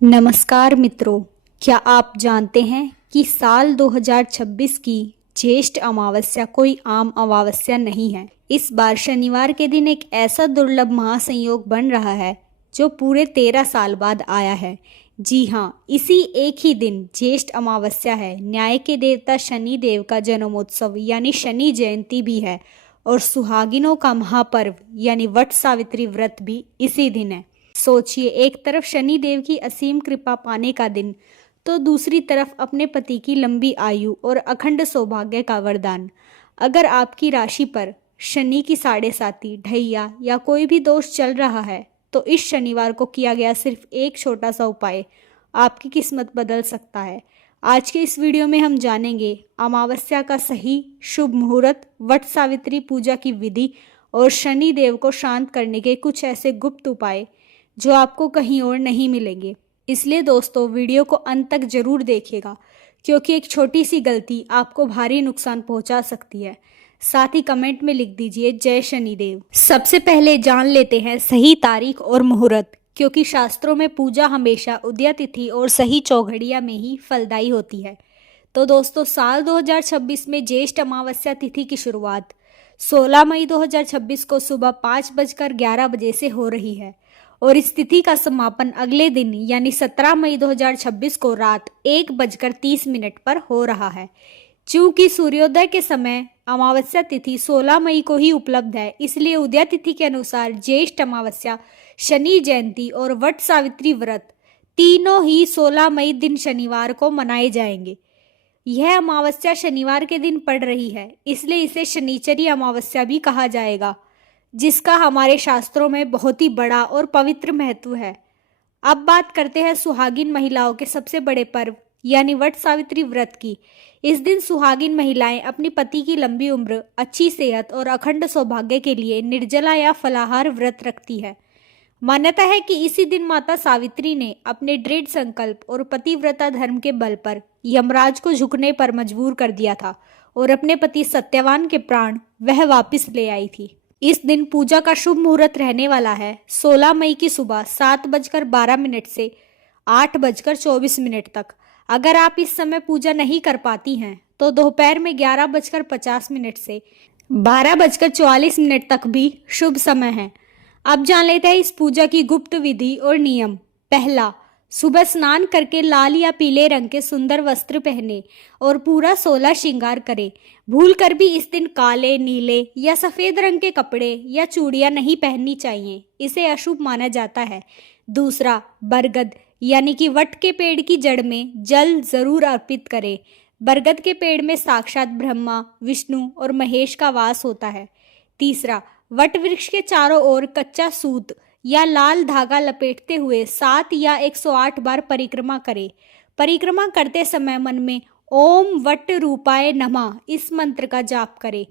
नमस्कार मित्रों, क्या आप जानते हैं कि साल 2026 की ज्येष्ठ अमावस्या कोई आम अमावस्या नहीं है। इस बार शनिवार के दिन एक ऐसा दुर्लभ महासंयोग बन रहा है जो पूरे 13 साल बाद आया है। जी हाँ, इसी एक ही दिन ज्येष्ठ अमावस्या है। न्याय के देवता शनि देव का जन्मोत्सव यानी शनि जयंती भी है और सुहागिनों का महापर्व यानी वट सावित्री व्रत भी इसी दिन है। सोचिए, एक तरफ शनि देव की असीम कृपा पाने का दिन, तो दूसरी तरफ अपने पति की लंबी आयु और अखंड सौभाग्य का वरदान। अगर आपकी राशि पर शनि की साढ़े साती, ढैया या कोई भी दोष चल रहा है तो इस शनिवार को किया गया सिर्फ एक छोटा सा उपाय आपकी किस्मत बदल सकता है। आज के इस वीडियो में हम जानेंगे अमावस्या का सही शुभ मुहूर्त, वट सावित्री पूजा की विधि और शनि देव को शांत करने के कुछ ऐसे गुप्त उपाय जो आपको कहीं और नहीं मिलेंगे। इसलिए दोस्तों, वीडियो को अंत तक जरूर देखिएगा, क्योंकि एक छोटी सी गलती आपको भारी नुकसान पहुंचा सकती है। साथ ही कमेंट में लिख दीजिए जय शनिदेव। सबसे पहले जान लेते हैं सही तारीख और मुहूर्त, क्योंकि शास्त्रों में पूजा हमेशा उदय तिथि और सही चौघड़िया में ही फलदायी होती है। तो दोस्तों, साल 2026 में ज्येष्ठ अमावस्या तिथि की शुरुआत 16 मई 2026 को सुबह 5:11 से हो रही है और इस तिथि का समापन अगले दिन यानी 17 मई 2026 को रात 1:30 पर हो रहा है। चूंकि सूर्योदय के समय अमावस्या तिथि 16 मई को ही उपलब्ध है, इसलिए उदय तिथि के अनुसार ज्येष्ठ अमावस्या, शनि जयंती और वट सावित्री व्रत तीनों ही 16 मई दिन शनिवार को मनाए जाएंगे। यह अमावस्या शनिवार के दिन पड़ रही है, इसलिए इसे शनिचरी अमावस्या भी कहा जाएगा, जिसका हमारे शास्त्रों में बहुत ही बड़ा और पवित्र महत्व है। अब बात करते हैं सुहागिन महिलाओं के सबसे बड़े पर्व यानी वट सावित्री व्रत की। इस दिन सुहागिन महिलाएं अपने पति की लंबी उम्र, अच्छी सेहत और अखंड सौभाग्य के लिए निर्जला या फलाहार व्रत रखती है। मान्यता है कि इसी दिन माता सावित्री ने अपने दृढ़ संकल्प और पतिव्रता धर्म के बल पर यमराज को झुकने पर मजबूर कर दिया था और अपने पति सत्यवान के प्राण वह वापस ले आई थी। इस दिन पूजा का शुभ मुहूर्त रहने वाला है 16 मई की सुबह 7:12 से 8:24 तक। अगर आप इस समय पूजा नहीं कर पाती हैं तो दोपहर में 11:50 से 12:44 तक भी शुभ समय है। अब जान लेते हैं इस पूजा की गुप्त विधि और नियम। पहला, सुबह स्नान करके लाल या पीले रंग के सुंदर वस्त्र पहने और पूरा 16 श्रृंगार करें। भूल कर भी इस दिन काले, नीले या सफेद रंग के कपड़े या चूड़ियां नहीं पहननी चाहिए, इसे अशुभ माना जाता है। दूसरा, बरगद यानी कि वट के पेड़ की जड़ में जल जरूर अर्पित करें। बरगद के पेड़ में साक्षात ब्रह्मा, विष्णु और महेश का वास होता है। तीसरा, वट वृक्ष के चारों ओर कच्चा सूत या लाल धागा लपेटते हुए 7 या 108 बार परिक्रमा करें। परिक्रमा करते समय मन में ओम वट रूपाय नमः इस मंत्र का जाप करें।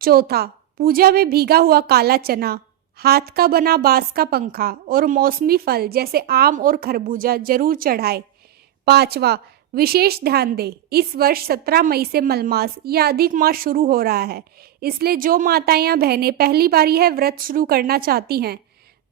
चौथा, पूजा में भीगा हुआ काला चना, हाथ का बना बांस का पंखा और मौसमी फल जैसे आम और खरबूजा जरूर चढ़ाए। पांचवा, विशेष ध्यान दें, इस वर्ष 17 मई से मलमास या अधिक मास शुरू हो रहा है, इसलिए जो माताएं या बहनें पहली बार यह व्रत शुरू करना चाहती हैं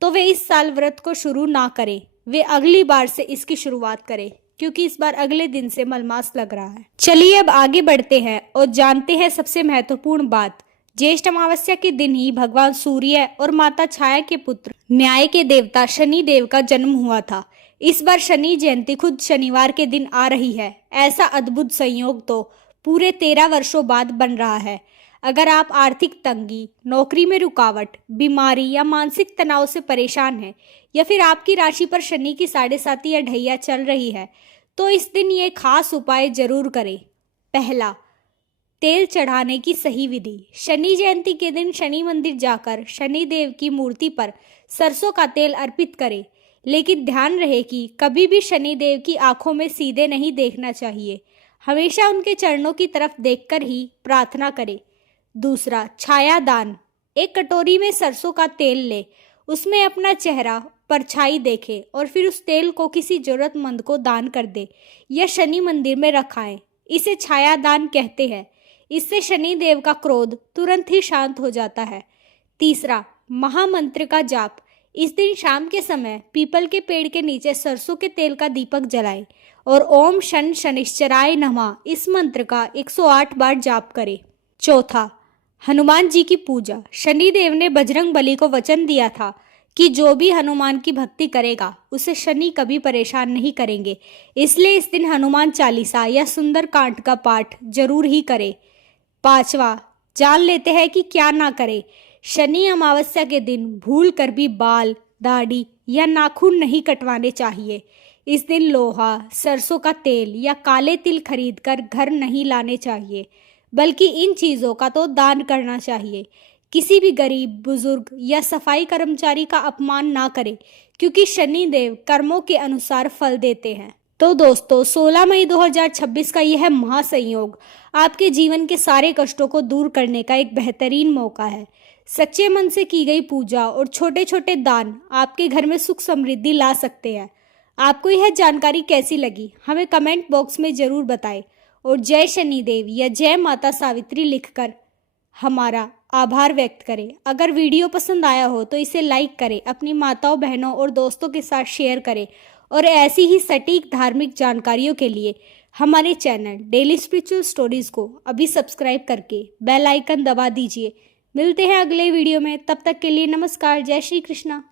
तो वे इस साल व्रत को शुरू ना करें, वे अगली बार से इसकी शुरुआत करें, क्योंकि इस बार अगले दिन से मलमास लग रहा है। चलिए अब आगे बढ़ते हैं और जानते हैं सबसे महत्वपूर्ण बात। ज्येष्ठ अमावस्या के दिन ही भगवान सूर्य और माता छाया के पुत्र न्याय के देवता शनि देव का जन्म हुआ था। इस बार शनि जयंती खुद शनिवार के दिन आ रही है। ऐसा अद्भुत संयोग तो पूरे 13 वर्षों बाद बन रहा है। अगर आप आर्थिक तंगी, नौकरी में रुकावट, बीमारी या मानसिक तनाव से परेशान हैं, या फिर आपकी राशि पर शनि की साढ़े साती या ढैया चल रही है, तो इस दिन ये खास उपाय जरूर करें। पहला, तेल चढ़ाने की सही विधि। शनि जयंती के दिन शनि मंदिर जाकर शनि देव की मूर्ति पर सरसों का तेल अर्पित करें, लेकिन ध्यान रहे कि कभी भी शनि देव की आंखों में सीधे नहीं देखना चाहिए, हमेशा उनके चरणों की तरफ देखकर ही प्रार्थना करें। दूसरा, छाया दान। एक कटोरी में सरसों का तेल ले, उसमें अपना चेहरा परछाई देखे और फिर उस तेल को किसी जरूरतमंद को दान कर दे या शनि मंदिर में रखाएं। इसे छाया दान कहते हैं। इससे शनि देव का क्रोध तुरंत ही शांत हो जाता है। तीसरा, महामंत्र का जाप। इस दिन शाम के समय पीपल के पेड़ के नीचे सरसों के तेल का दीपक जलाएं और ओम शन शनिश्चराय नमः इस मंत्र का 108 बार जाप करें। चौथा, हनुमान जी की पूजा। शनिदेव ने बजरंग बली को वचन दिया था कि जो भी हनुमान की भक्ति करेगा उसे शनि कभी परेशान नहीं करेंगे, इसलिए इस दिन हनुमान चालीसा या सुंदर कांड का पाठ जरूर ही करें। पांचवा, जान लेते हैं कि क्या ना करें। शनि अमावस्या के दिन भूल कर भी बाल, दाढ़ी या नाखून नहीं कटवाने चाहिए। इस दिन लोहा, सरसों का तेल या काले तिल खरीदकर घर नहीं लाने चाहिए, बल्कि इन चीज़ों का तो दान करना चाहिए। किसी भी गरीब, बुजुर्ग या सफाई कर्मचारी का अपमान ना करें, क्योंकि शनिदेव कर्मों के अनुसार फल देते हैं। तो दोस्तों, 16 मई 2026 का यह महासंयोग आपके जीवन के सारे कष्टों को दूर करने का एक बेहतरीन मौका है। सच्चे मन से की गई पूजा और छोटे छोटे दान आपके घर में सुख समृद्धि ला सकते हैं। आपको यह जानकारी कैसी लगी, हमें कमेंट बॉक्स में जरूर बताएं और जय शनिदेव या जय माता सावित्री लिखकर हमारा आभार व्यक्त करें। अगर वीडियो पसंद आया हो तो इसे लाइक करें, अपनी माताओं, बहनों और दोस्तों के साथ शेयर करें और ऐसी ही सटीक धार्मिक जानकारियों के लिए हमारे चैनल डेली स्पिरिचुअल स्टोरीज को अभी सब्सक्राइब करके बेल आइकन दबा दीजिए। मिलते हैं अगले वीडियो में, तब तक के लिए नमस्कार, जय श्री कृष्णा।